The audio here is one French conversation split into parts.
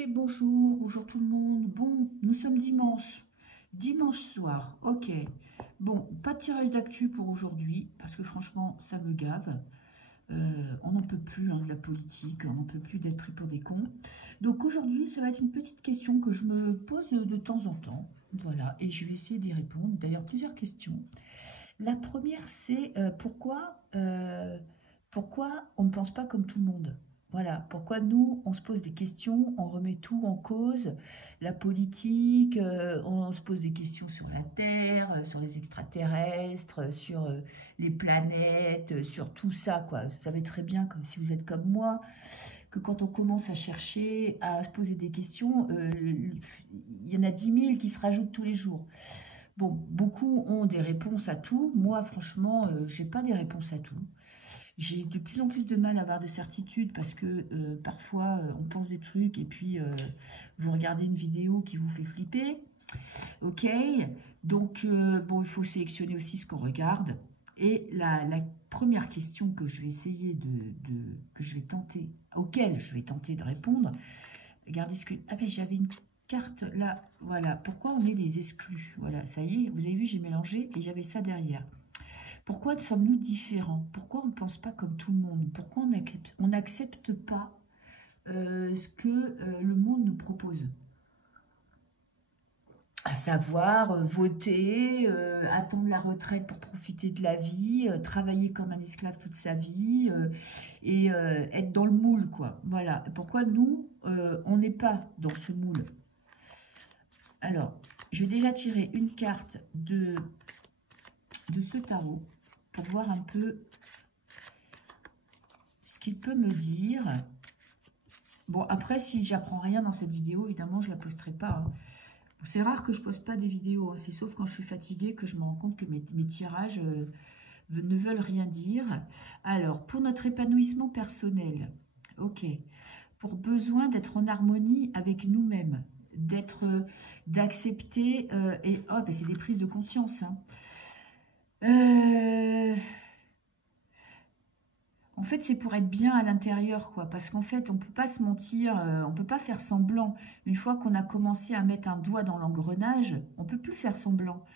Et bonjour, bonjour tout le monde. Bon, nous sommes dimanche soir, ok. Bon, pas de tirage d'actu pour aujourd'hui, parce que franchement, ça me gave. On n'en peut plus de la politique, on n'en peut plus d'être pris pour des cons. Donc aujourd'hui, ça va être une petite question que je me pose de temps en temps. Voilà, et je vais essayer d'y répondre. D'ailleurs, plusieurs questions. La première, c'est pourquoi on ne pense pas comme tout le monde? Voilà, pourquoi nous, on se pose des questions, on remet tout en cause, la politique, on se pose des questions sur la Terre, sur les extraterrestres, sur les planètes, sur tout ça, quoi. Vous savez très bien, comme si vous êtes comme moi, que quand on commence à chercher, à se poser des questions, il y en a 10 000 qui se rajoutent tous les jours. Bon, beaucoup ont des réponses à tout. Moi, franchement, j'ai pas des réponses à tout. J'ai de plus en plus de mal à avoir de certitude parce que parfois on pense des trucs et puis vous regardez une vidéo qui vous fait flipper. Ok, donc bon, il faut sélectionner aussi ce qu'on regarde. Et la première question que je vais essayer auquel je vais tenter de répondre, regardez ce que... Ah ben j'avais une carte là, voilà. Pourquoi on est des exclus? Voilà, ça y est, vous avez vu, j'ai mélangé et j'avais ça derrière. Pourquoi sommes-nous différents? Pourquoi on ne pense pas comme tout le monde? Pourquoi on n'accepte pas ce que le monde nous propose? À savoir voter, attendre la retraite pour profiter de la vie, travailler comme un esclave toute sa vie et être dans le moule, quoi. Voilà. Pourquoi nous, on n'est pas dans ce moule? Alors, je vais déjà tirer une carte de ce tarot pour voir un peu ce qu'il peut me dire. Bon, après, si j'apprends rien dans cette vidéo, évidemment, je ne la posterai pas. Hein. C'est rare que je ne poste pas des vidéos. Hein. C'est sauf quand je suis fatiguée que je me rends compte que mes tirages ne veulent rien dire. Alors, pour notre épanouissement personnel, ok. Pour besoin d'être en harmonie avec nous-mêmes, d'accepter, et oh, ben c'est des prises de conscience. Hein. En fait, c'est pour être bien à l'intérieur, quoi. Parce qu'en fait, on ne peut pas se mentir, on ne peut pas faire semblant. Une fois qu'on a commencé à mettre un doigt dans l'engrenage, on ne peut plus faire semblant.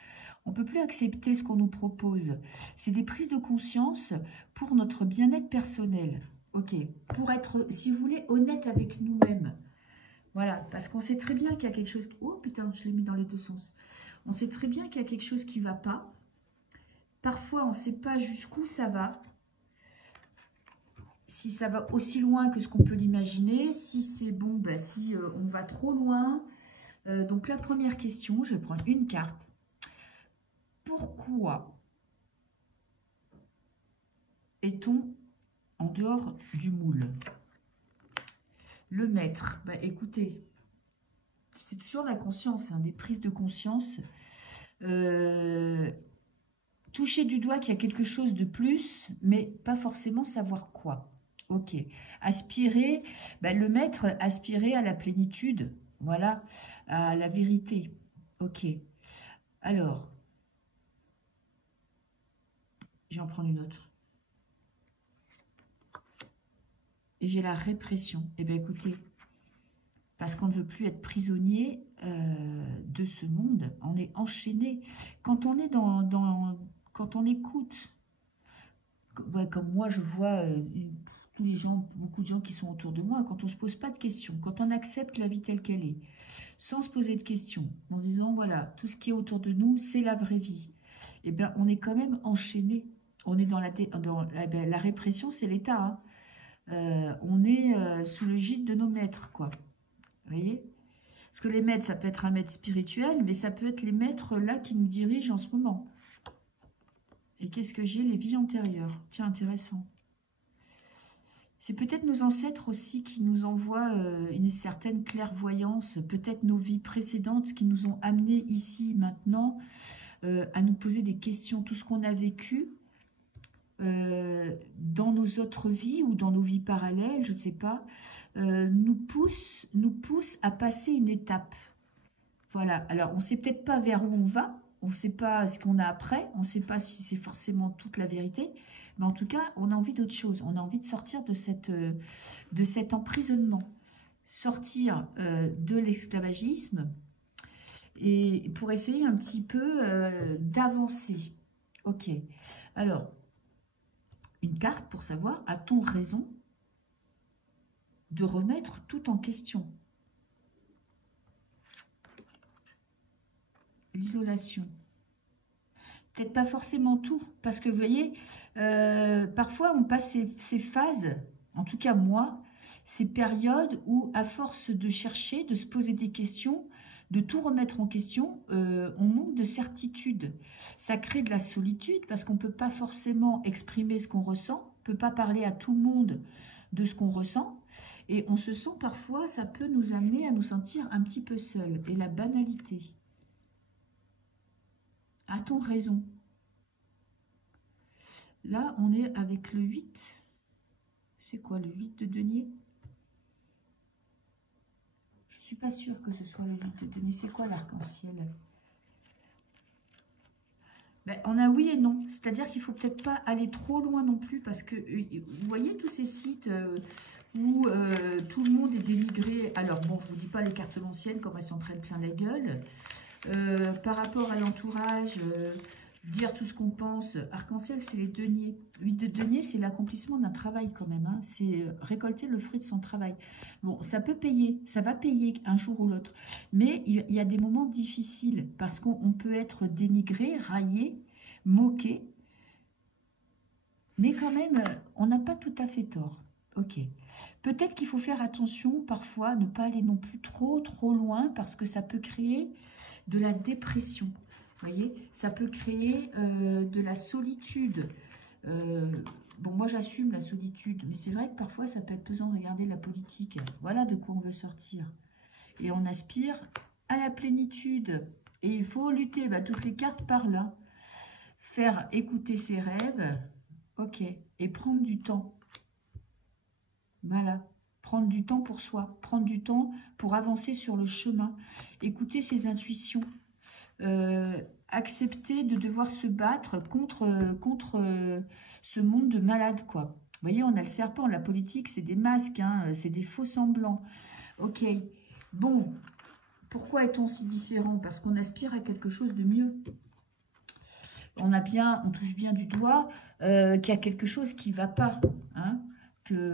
On ne peut plus accepter ce qu'on nous propose. C'est des prises de conscience pour notre bien-être personnel. Ok, pour être, si vous voulez, honnête avec nous-mêmes. Voilà, parce qu'on sait très bien qu'il y a quelque chose... Oh putain, je l'ai mis dans les deux sens. On sait très bien qu'il y a quelque chose qui ne va pas. Parfois, on ne sait pas jusqu'où ça va. Si ça va aussi loin que ce qu'on peut l'imaginer, si c'est bon, bah si on va trop loin. Donc la première question, je vais prendre une carte. Pourquoi est-on en dehors du moule? Le maître, bah écoutez, c'est toujours la conscience, hein, des prises de conscience. Toucher du doigt qu'il y a quelque chose de plus, mais pas forcément savoir quoi. Ok. Aspirer, ben le maître, aspirer à la plénitude, voilà, à la vérité. Ok. Alors, je vais en prendre une autre. Et j'ai la répression. Eh bien, écoutez, parce qu'on ne veut plus être prisonnier de ce monde, on est enchaîné. Quand on est quand on écoute, ouais, comme moi, je vois... tous les gens, beaucoup de gens qui sont autour de moi, quand on ne se pose pas de questions, quand on accepte la vie telle qu'elle est, sans se poser de questions, en se disant, voilà, tout ce qui est autour de nous, c'est la vraie vie, eh bien, on est quand même enchaîné. On est dans la répression, c'est l'État. Hein. On est sous le gîte de nos maîtres, quoi. Vous voyez? Parce que les maîtres, ça peut être un maître spirituel, mais ça peut être les maîtres là qui nous dirigent en ce moment. Et qu'est-ce que j'ai? Les vies antérieures. Tiens, intéressant. C'est peut-être nos ancêtres aussi qui nous envoient une certaine clairvoyance, peut-être nos vies précédentes qui nous ont amenés ici, maintenant, à nous poser des questions. Tout ce qu'on a vécu dans nos autres vies ou dans nos vies parallèles, je ne sais pas, nous pousse à passer une étape. Voilà, alors on ne sait peut-être pas vers où on va, on ne sait pas ce qu'on a après, on ne sait pas si c'est forcément toute la vérité, mais en tout cas, on a envie d'autre chose. On a envie de sortir de cet emprisonnement. sortir de l'esclavagisme et pour essayer un petit peu d'avancer. Ok. Alors, une carte pour savoir, a-t-on raison de remettre tout en question? L'isolation. Peut-être pas forcément tout, parce que vous voyez, parfois on passe ces phases, en tout cas moi, ces périodes où à force de chercher, de se poser des questions, de tout remettre en question, on manque de certitude. Ça crée de la solitude parce qu'on ne peut pas forcément exprimer ce qu'on ressent, on ne peut pas parler à tout le monde de ce qu'on ressent, et on se sent parfois, ça peut nous amener à nous sentir un petit peu seuls. Et la banalité. A-t-on raison? Là, on est avec le 8. C'est quoi le 8 de denier? Je ne suis pas sûre que ce soit le 8 de denier. C'est quoi l'arc-en-ciel? Ben, on a oui et non. C'est-à-dire qu'il ne faut peut-être pas aller trop loin non plus parce que, vous voyez tous ces sites où tout le monde est dénigré. Alors bon, je ne vous dis pas les cartes anciennes, comme elles s'en prennent plein la gueule. Par rapport à l'entourage, dire tout ce qu'on pense. Arc-en-ciel, c'est les deniers. 8 de denier, c'est l'accomplissement d'un travail quand même. Hein. C'est récolter le fruit de son travail. Bon, ça peut payer, ça va payer un jour ou l'autre. Mais il y a des moments difficiles parce qu'on peut être dénigré, raillé, moqué. Mais quand même, on n'a pas tout à fait tort. Ok. Peut-être qu'il faut faire attention parfois, ne pas aller non plus trop loin parce que ça peut créer de la dépression. Vous voyez, ça peut créer de la solitude. Bon, moi j'assume la solitude, mais c'est vrai que parfois ça peut être pesant de regarder la politique. Voilà de quoi on veut sortir. Et on aspire à la plénitude. Et il faut lutter. Bah, toutes les cartes parlent là. Faire écouter ses rêves. Ok. Et prendre du temps. Voilà. Prendre du temps pour soi. Prendre du temps pour avancer sur le chemin. Écouter ses intuitions. Accepter de devoir se battre contre ce monde de malades, quoi. Vous voyez, on a le serpent, la politique, c'est des masques, hein, c'est des faux semblants. Ok, bon, pourquoi est-on si différent? Parce qu'on aspire à quelque chose de mieux. On touche bien du doigt qu'il y a quelque chose qui ne va pas, hein, que,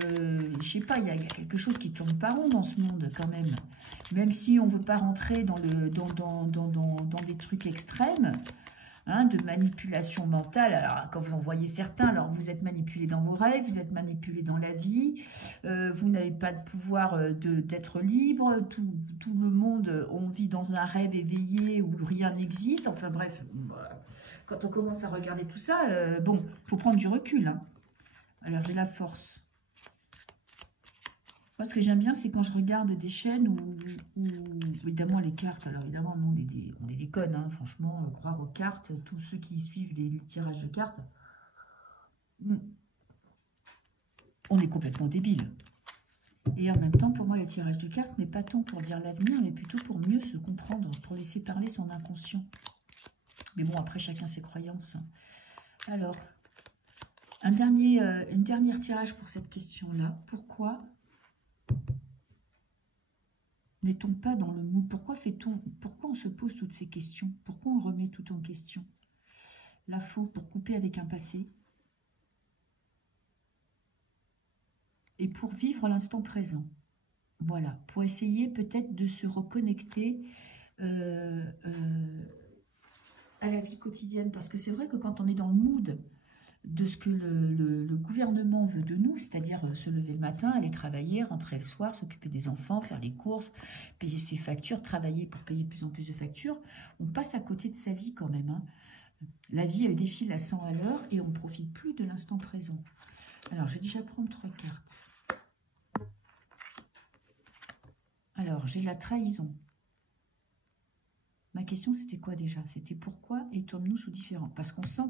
je sais pas, il y a quelque chose qui tourne pas rond dans ce monde quand même. Même si on ne veut pas rentrer dans des trucs extrêmes, hein, de manipulation mentale. Alors, quand vous en voyez certains, alors vous êtes manipulé dans vos rêves, vous êtes manipulé dans la vie, vous n'avez pas de pouvoir d'être libre, tout le monde, on vit dans un rêve éveillé où rien n'existe. Enfin bref, quand on commence à regarder tout ça, bon, il faut prendre du recul. Hein. Alors, j'ai la force. Moi, ce que j'aime bien, c'est quand je regarde des chaînes où évidemment, les cartes, alors évidemment, nous, on est des connes, hein, franchement, croire aux cartes, tous ceux qui suivent les tirages de cartes, on est complètement débiles. Et en même temps, pour moi, le tirage de cartes n'est pas tant pour dire l'avenir, mais plutôt pour mieux se comprendre, pour laisser parler son inconscient. Mais bon, après, chacun ses croyances. Alors, une dernière tirage pour cette question-là. Pourquoi n'est-on pas dans le mood? Pourquoi on se pose toutes ces questions? Pourquoi on remet tout en question? La faux pour couper avec un passé. Et pour vivre l'instant présent. Voilà, pour essayer peut-être de se reconnecter à la vie quotidienne. Parce que c'est vrai que quand on est dans le mood de ce que le gouvernement veut de nous, c'est-à-dire se lever le matin, aller travailler, rentrer le soir, s'occuper des enfants, faire les courses, payer ses factures, travailler pour payer de plus en plus de factures, on passe à côté de sa vie quand même. Hein. La vie, elle défile à 100 à l'heure et on ne profite plus de l'instant présent. Alors, je vais déjà prendre 3 cartes. Alors, j'ai la trahison. Ma question, c'était quoi déjà? C'était pourquoi étonnons-nous sous différents? Parce qu'on sent...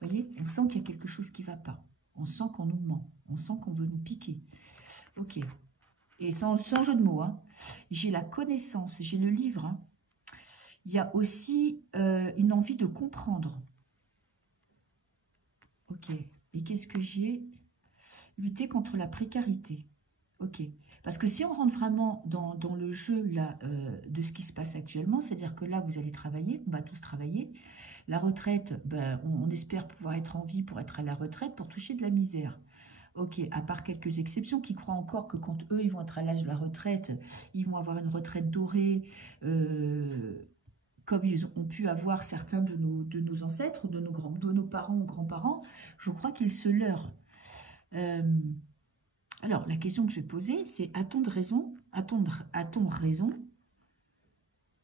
Vous voyez, on sent qu'il y a quelque chose qui ne va pas. On sent qu'on nous ment. On sent qu'on veut nous piquer. Ok. Et sans jeu de mots, hein. J'ai la connaissance, j'ai le livre. Hein. Il y a aussi une envie de comprendre. Ok. Et qu'est-ce que j'ai? Lutter contre la précarité. Ok. Parce que si on rentre vraiment dans le jeu là, de ce qui se passe actuellement, c'est-à-dire que là, vous allez travailler, on va tous travailler. La retraite, ben, on espère pouvoir être en vie pour être à la retraite, pour toucher de la misère. Ok, à part quelques exceptions qui croient encore que quand eux, ils vont être à l'âge de la retraite, ils vont avoir une retraite dorée, comme ils ont pu avoir certains de nos ancêtres, de nos parents ou grands-parents, je crois qu'ils se leurrent. Alors, la question que je vais poser, c'est a-t-on raison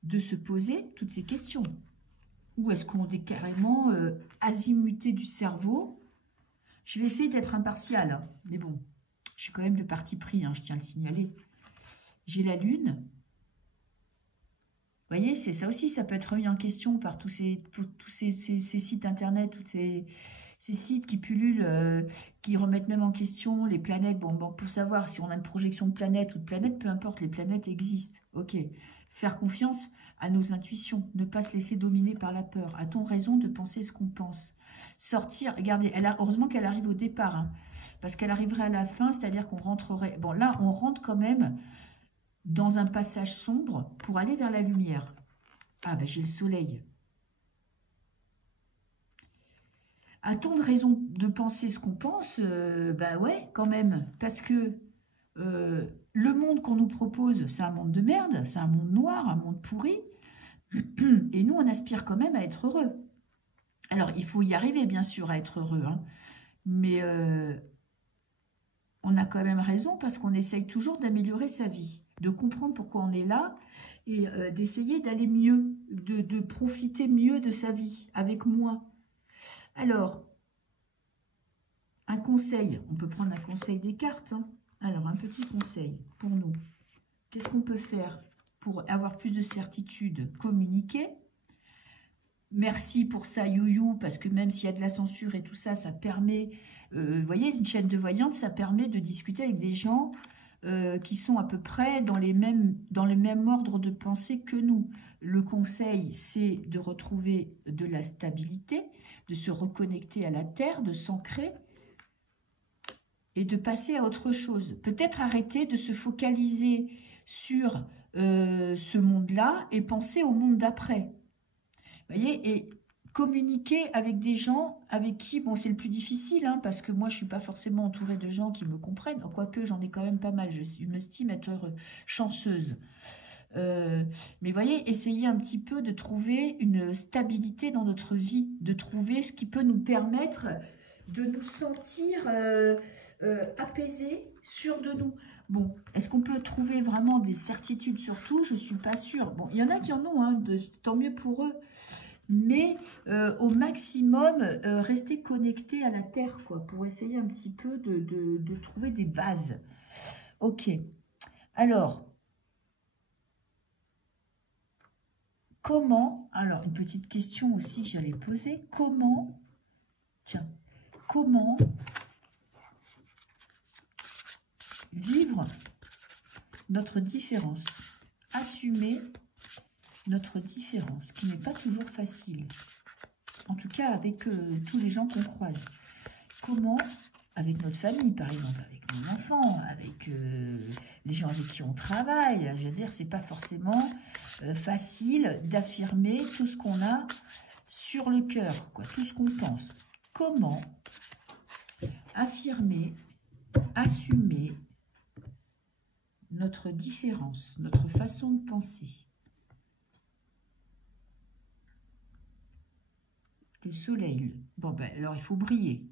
de se poser toutes ces questions? Ou est-ce qu'on est carrément azimuté du cerveau? Je vais essayer d'être impartial, hein, mais bon, je suis quand même de parti pris, hein, je tiens à le signaler. J'ai la Lune. Vous voyez, c'est ça aussi, ça peut être remis en question par tous ces sites internet, tous ces sites qui pullulent, qui remettent même en question les planètes. Bon, pour savoir si on a une projection de planète ou de planète, peu importe, les planètes existent. Ok, faire confiance à nos intuitions, ne pas se laisser dominer par la peur. A-t-on raison de penser ce qu'on pense? Sortir, regardez, heureusement qu'elle arrive au départ, hein, parce qu'elle arriverait à la fin, c'est-à-dire qu'on rentrerait... Bon, là, on rentre quand même dans un passage sombre pour aller vers la lumière. Ah, ben j'ai le soleil. A-t-on raison de penser ce qu'on pense? Ben ouais, quand même. Parce que le monde qu'on nous propose, c'est un monde de merde, c'est un monde noir, un monde pourri. Et nous, on aspire quand même à être heureux. Alors, il faut y arriver, bien sûr, à être heureux. Hein. Mais on a quand même raison parce qu'on essaye toujours d'améliorer sa vie, de comprendre pourquoi on est là et d'essayer d'aller mieux, de profiter mieux de sa vie, avec moins. Alors, un conseil, on peut prendre un conseil des cartes. Hein. Alors, un petit conseil pour nous. Qu'est-ce qu'on peut faire pour avoir plus de certitude? Communiquer. Merci pour ça, Youyou, parce que même s'il y a de la censure et tout ça, ça permet... vous voyez, une chaîne de voyante, ça permet de discuter avec des gens qui sont à peu près dans le même ordre de pensée que nous. Le conseil, c'est de retrouver de la stabilité, de se reconnecter à la terre, de s'ancrer et de passer à autre chose. Peut-être arrêter de se focaliser sur ce monde-là et penser au monde d'après. Vous voyez, et communiquer avec des gens avec qui, bon, c'est le plus difficile, hein, parce que moi, je ne suis pas forcément entourée de gens qui me comprennent, quoique j'en ai quand même pas mal, je m'estime être chanceuse. Mais vous voyez, essayer un petit peu de trouver une stabilité dans notre vie, de trouver ce qui peut nous permettre de nous sentir apaisés, sûrs de nous. Bon, est-ce qu'on peut trouver vraiment des certitudes sur tout? Je ne suis pas sûre. Bon, il y en a qui en ont, hein, tant mieux pour eux. Mais au maximum, rester connecté à la Terre, quoi, pour essayer un petit peu de trouver des bases. Ok. Alors, comment, alors une petite question aussi que j'allais poser, comment vivre notre différence, assumer notre différence, qui n'est pas toujours facile, en tout cas avec tous les gens qu'on croise. Comment, avec notre famille par exemple, avec nos enfants, avec les gens avec qui on travaille, je veux dire, c'est pas forcément facile d'affirmer tout ce qu'on a sur le cœur, quoi, tout ce qu'on pense. Comment affirmer, assumer notre différence, notre façon de penser? Le soleil, bon ben alors il faut briller,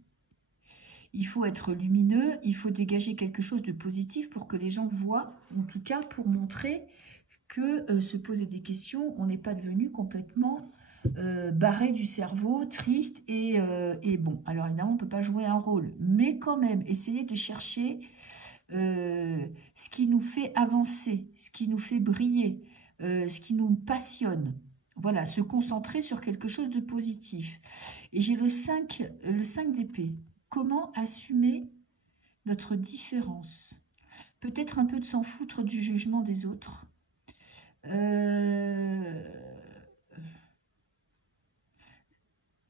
il faut être lumineux, il faut dégager quelque chose de positif pour que les gens voient, en tout cas pour montrer que se poser des questions, on n'est pas devenu complètement barré du cerveau, triste et bon, alors évidemment on ne peut pas jouer un rôle, mais quand même essayer de chercher ce qui nous fait avancer, ce qui nous fait briller, ce qui nous passionne. Voilà, se concentrer sur quelque chose de positif. Et j'ai le 5 d'épée. Comment assumer notre différence? Peut-être un peu de s'en foutre du jugement des autres.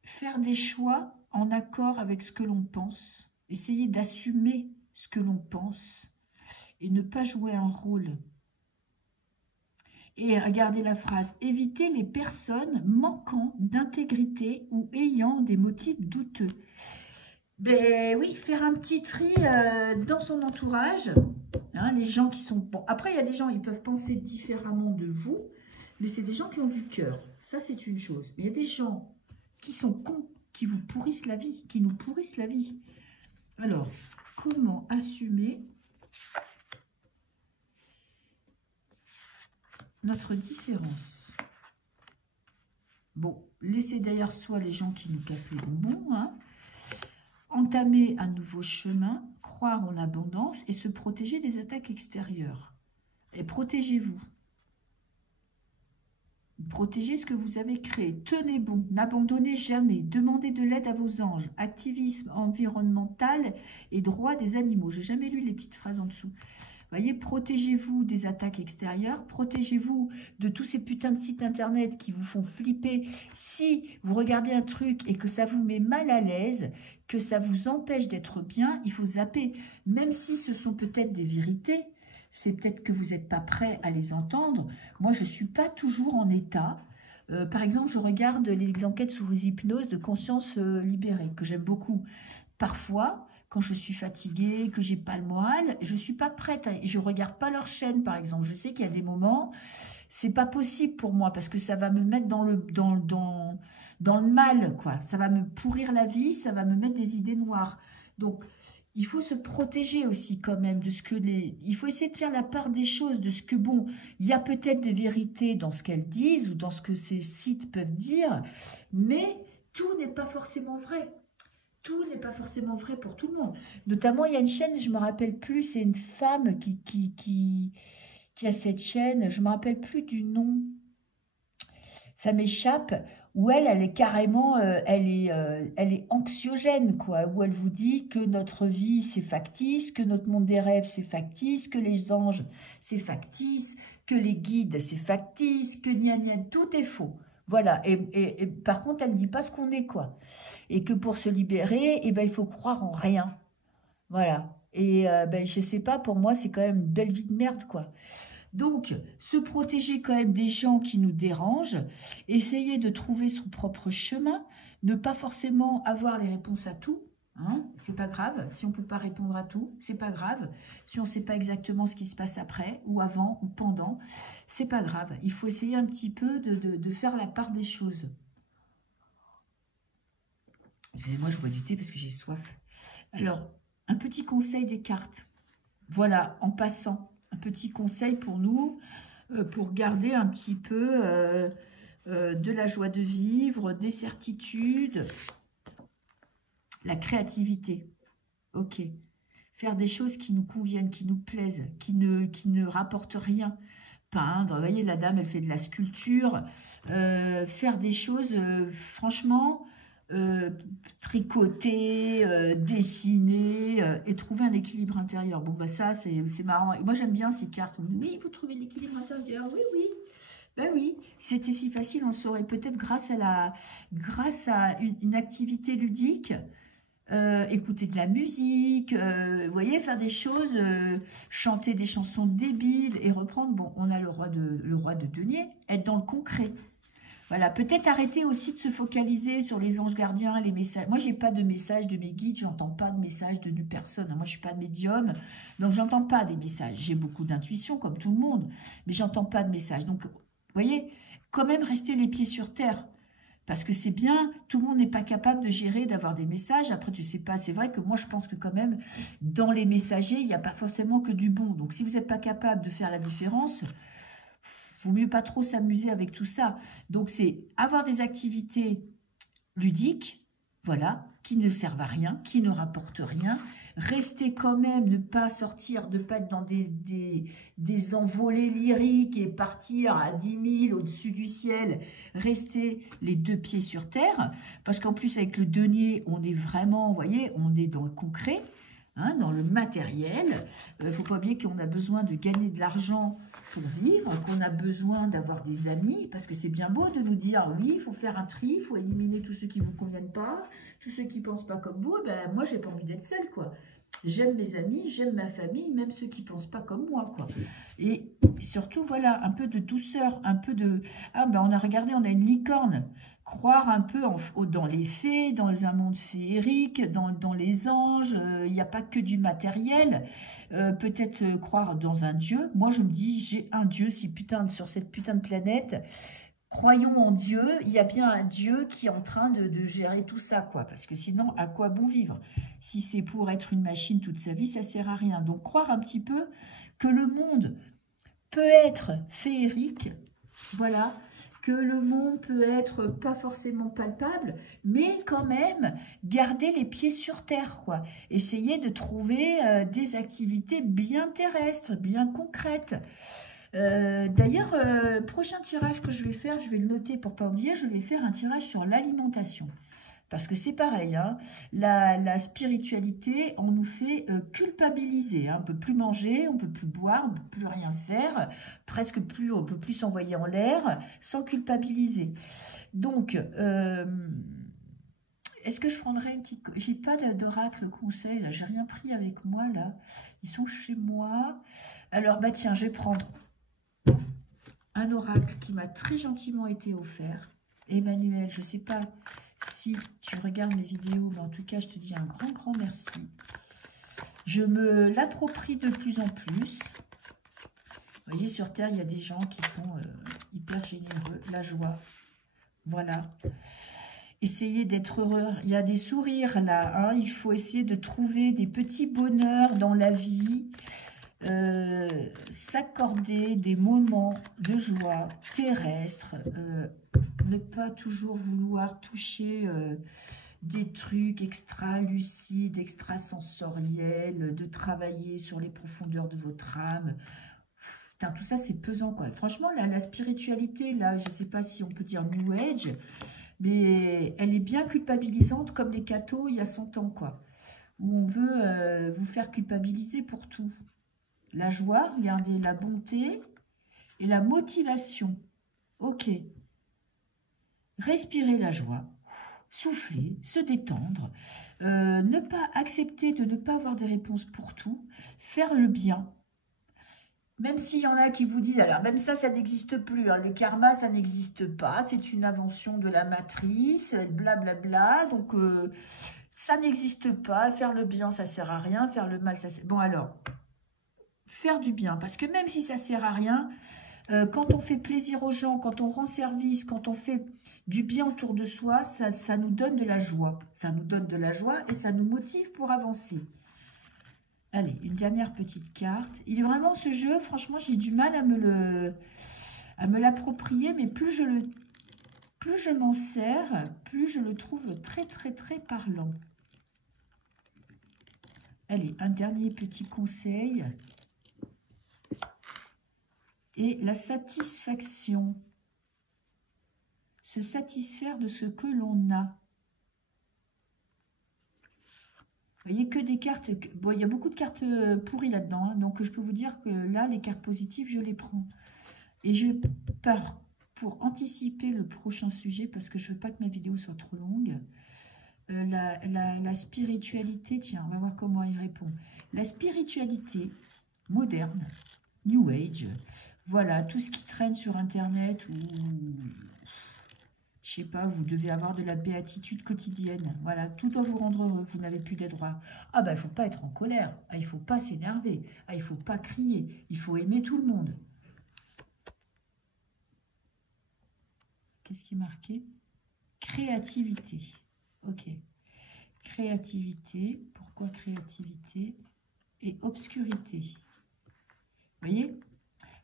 Faire des choix en accord avec ce que l'on pense. Essayer d'assumer ce que l'on pense. et ne pas jouer un rôle. Et regardez la phrase, éviter les personnes manquant d'intégrité ou ayant des motifs douteux. Ben oui, faire un petit tri dans son entourage, hein, les gens qui sont... Bon, après, il y a des gens, ils peuvent penser différemment de vous, mais c'est des gens qui ont du cœur. Ça, c'est une chose. Mais il y a des gens qui sont cons, qui vous pourrissent la vie, qui nous pourrissent la vie. Alors, comment assumer notre différence? Bon, laisser derrière soi les gens qui nous cassent les bonbons, hein. Entamer un nouveau chemin, croire en l'abondance et se protéger des attaques extérieures. Et protégez-vous. Protégez ce que vous avez créé. Tenez bon, n'abandonnez jamais. Demandez de l'aide à vos anges. Activisme environnemental et droit des animaux. J'ai jamais lu les petites phrases en dessous. Voyez, protégez-vous des attaques extérieures, protégez-vous de tous ces putains de sites internet qui vous font flipper. Si vous regardez un truc et que ça vous met mal à l'aise, que ça vous empêche d'être bien, il faut zapper. Même si ce sont peut-être des vérités, c'est peut-être que vous n'êtes pas prêt à les entendre. Moi, je ne suis pas toujours en état. Par exemple, je regarde les enquêtes sous hypnose de conscience libérée, que j'aime beaucoup. Parfois, quand je suis fatiguée, que j'ai pas le moral, je suis pas prête. Je regarde pas leur chaîne, par exemple. Je sais qu'il y a des moments, c'est pas possible pour moi parce que ça va me mettre dans le mal, quoi. Ça va me pourrir la vie, ça va me mettre des idées noires. Donc, il faut se protéger aussi quand même de ce que il faut essayer de faire la part des choses, de ce que, bon, il y a peut-être des vérités dans ce qu'elles disent ou dans ce que ces sites peuvent dire, mais tout n'est pas forcément vrai. Tout n'est pas forcément vrai pour tout le monde. Notamment, il y a une chaîne, je ne me rappelle plus, c'est une femme qui a cette chaîne, je ne me rappelle plus du nom, ça m'échappe, où elle est carrément, elle est anxiogène, quoi, où elle vous dit que notre vie, c'est factice, que notre monde des rêves, c'est factice, que les anges, c'est factice, que les guides, c'est factice, que gna gna, tout est faux. Voilà, et par contre, elle ne dit pas ce qu'on est, quoi. Et que pour se libérer, eh ben, il faut croire en rien. Voilà. Et ben, je ne sais pas, pour moi, c'est quand même une belle vie de merde, quoi. Donc, se protéger quand même des gens qui nous dérangent, essayer de trouver son propre chemin, ne pas forcément avoir les réponses à tout, hein, c'est pas grave. Si on ne peut pas répondre à tout, c'est pas grave. Si on ne sait pas exactement ce qui se passe après, ou avant, ou pendant, c'est pas grave. Il faut essayer un petit peu de faire la part des choses. Excusez-moi, je bois du thé parce que j'ai soif. Alors, un petit conseil des cartes. Voilà, en passant, un petit conseil pour nous, pour garder un petit peu de la joie de vivre, des certitudes, la créativité. Ok. Faire des choses qui nous conviennent, qui nous plaisent, qui ne rapportent rien. Peindre, vous voyez, la dame, elle fait de la sculpture. Faire des choses, franchement... tricoter, dessiner et trouver un équilibre intérieur. Bon, bah ça, c'est marrant. Et moi, j'aime bien ces cartes. On dit, oui, vous trouvez l'équilibre intérieur. Oui, oui. Ben oui, si c'était si facile, on le saurait. Peut-être grâce à une activité ludique, écouter de la musique, vous voyez, faire des choses, chanter des chansons débiles et reprendre. Bon, on a le roi de denier, être dans le concret. Voilà, peut-être arrêter aussi de se focaliser sur les anges gardiens, les messages. Moi, j'ai pas de messages de mes guides, j'entends pas de messages de personne. Moi, je suis pas médium, donc j'entends pas des messages. J'ai beaucoup d'intuition, comme tout le monde, mais j'entends pas de messages. Donc, vous voyez, quand même rester les pieds sur terre. Parce que c'est bien, tout le monde n'est pas capable de gérer, d'avoir des messages. Après, tu sais pas, c'est vrai que moi, je pense que quand même, dans les messagers, il n'y a pas forcément que du bon. Donc, si vous n'êtes pas capable de faire la différence... vaut mieux pas trop s'amuser avec tout ça. Donc, c'est avoir des activités ludiques, voilà, qui ne servent à rien, qui ne rapportent rien. Rester quand même, ne pas sortir, ne pas être dans des envolées lyriques et partir à 10 000 au-dessus du ciel. Rester les deux pieds sur terre, parce qu'en plus, avec le denier, on est vraiment, vous voyez, on est dans le concret, hein, dans le matériel. Il ne faut pas oublier qu'on a besoin de gagner de l'argent pour vivre, qu'on a besoin d'avoir des amis, parce que c'est bien beau de nous dire, oui, il faut faire un tri, il faut éliminer tous ceux qui ne vous conviennent pas, tous ceux qui ne pensent pas comme vous, ben moi, j'ai pas envie d'être seule, quoi. J'aime mes amis, j'aime ma famille, même ceux qui ne pensent pas comme moi, quoi. Et surtout, voilà, un peu de douceur, un peu de... Ah, ben on a regardé, on a une licorne. Croire un peu dans les fées, dans un monde féerique, dans les anges. Il n'y a pas que du matériel. Peut-être croire dans un dieu. Moi, je me dis, j'ai un dieu sur cette putain de planète. Croyons en Dieu, il y a bien un Dieu qui est en train de gérer tout ça, quoi. Parce que sinon, à quoi bon vivre? Si c'est pour être une machine toute sa vie, ça sert à rien. Donc, croire un petit peu que le monde peut être féerique, voilà, que le monde peut être pas forcément palpable, mais quand même garder les pieds sur terre, quoi. Essayer de trouver des activités bien terrestres, bien concrètes. D'ailleurs, prochain tirage que je vais faire, je vais le noter pour pas oublier, je vais faire un tirage sur l'alimentation. Parce que c'est pareil, hein, la spiritualité, on nous fait culpabiliser. Hein, on ne peut plus manger, on ne peut plus boire, on ne peut plus rien faire, presque plus, on ne peut plus s'envoyer en l'air sans culpabiliser. Donc, est-ce que je prendrais une petite... J'ai pas d'oracle conseil, là, j'ai rien pris avec moi, là. Ils sont chez moi. Alors, bah tiens, je vais prendre un oracle qui m'a très gentiment été offert. Emmanuel, je ne sais pas si tu regardes mes vidéos, mais en tout cas, je te dis un grand merci. Je me l'approprie de plus en plus. Vous voyez, sur Terre, il y a des gens qui sont hyper généreux. La joie. Voilà. Essayez d'être heureux. Il y a des sourires là. Hein. Il faut essayer de trouver des petits bonheurs dans la vie. S'accorder des moments de joie terrestre, ne pas toujours vouloir toucher des trucs extra-lucides, extrasensoriels, de travailler sur les profondeurs de votre âme. Putain, tout ça, c'est pesant, quoi. Franchement, la spiritualité, là, je ne sais pas si on peut dire New Age, mais elle est bien culpabilisante comme les cathos il y a 100 ans, quoi. Où on veut vous faire culpabiliser pour tout. La joie, regardez, la bonté et la motivation. Ok. Respirer la joie, souffler, se détendre, ne pas accepter de ne pas avoir des réponses pour tout, faire le bien. Même s'il y en a qui vous disent, alors même ça n'existe plus, hein, le karma, ça n'existe pas, c'est une invention de la matrice, blablabla, donc ça n'existe pas, faire le bien, ça sert à rien, faire le mal, ça sert... Bon alors... Faire du bien, parce que même si ça sert à rien, quand on fait plaisir aux gens, quand on rend service, quand on fait du bien autour de soi, ça nous donne de la joie. Ça nous donne de la joie et ça nous motive pour avancer. Allez, une dernière petite carte. Il est vraiment ce jeu, franchement, j'ai du mal à me l'approprier, mais plus je m'en sers, plus je le trouve très parlant. Allez, un dernier petit conseil. Et la satisfaction, se satisfaire de ce que l'on a. Vous voyez que des cartes, bon, il y a beaucoup de cartes pourries là-dedans, hein, donc je peux vous dire que là, les cartes positives, je les prends. Et je pars pour anticiper le prochain sujet, parce que je ne veux pas que ma vidéo soit trop longue. La spiritualité, tiens, on va voir comment il répond. La spiritualité moderne, New Age, voilà, tout ce qui traîne sur Internet ou, je sais pas, vous devez avoir de la béatitude quotidienne. Voilà, tout doit vous rendre heureux, vous n'avez plus des droits. Ah ben, il ne faut pas être en colère, ah, il ne faut pas s'énerver, ah, il ne faut pas crier, il faut aimer tout le monde. Qu'est-ce qui est marqué? Créativité. Ok. Créativité. Pourquoi créativité? Et obscurité. Vous voyez?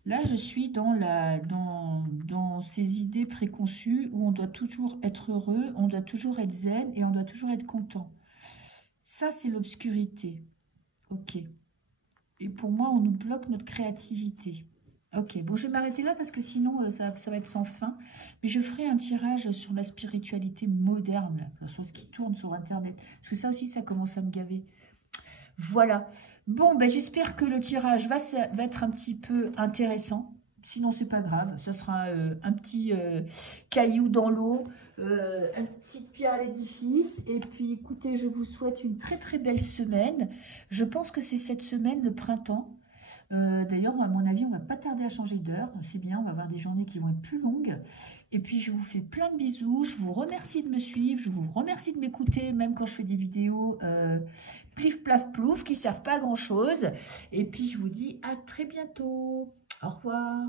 Là, je suis dans ces idées préconçues où on doit toujours être heureux, on doit toujours être zen et on doit toujours être content. Ça, c'est l'obscurité. Ok. Et pour moi, on nous bloque notre créativité. Ok, bon, je vais m'arrêter là parce que sinon, ça va être sans fin. Mais je ferai un tirage sur la spiritualité moderne, la chose qui tourne sur Internet. Parce que ça aussi, ça commence à me gaver. Voilà. Bon, ben, j'espère que le tirage va être un petit peu intéressant. Sinon, c'est pas grave. Ça sera un petit caillou dans l'eau, une petite pierre à l'édifice. Et puis, écoutez, je vous souhaite une très très belle semaine. Je pense que c'est cette semaine, le printemps. D'ailleurs, à mon avis, on va pas tarder à changer d'heure. C'est bien, on va avoir des journées qui vont être plus longues. Et puis, je vous fais plein de bisous. Je vous remercie de me suivre. Je vous remercie de m'écouter, même quand je fais des vidéos plif, plaf, plouf, qui servent pas à grand-chose. Et puis, je vous dis à très bientôt. Au revoir.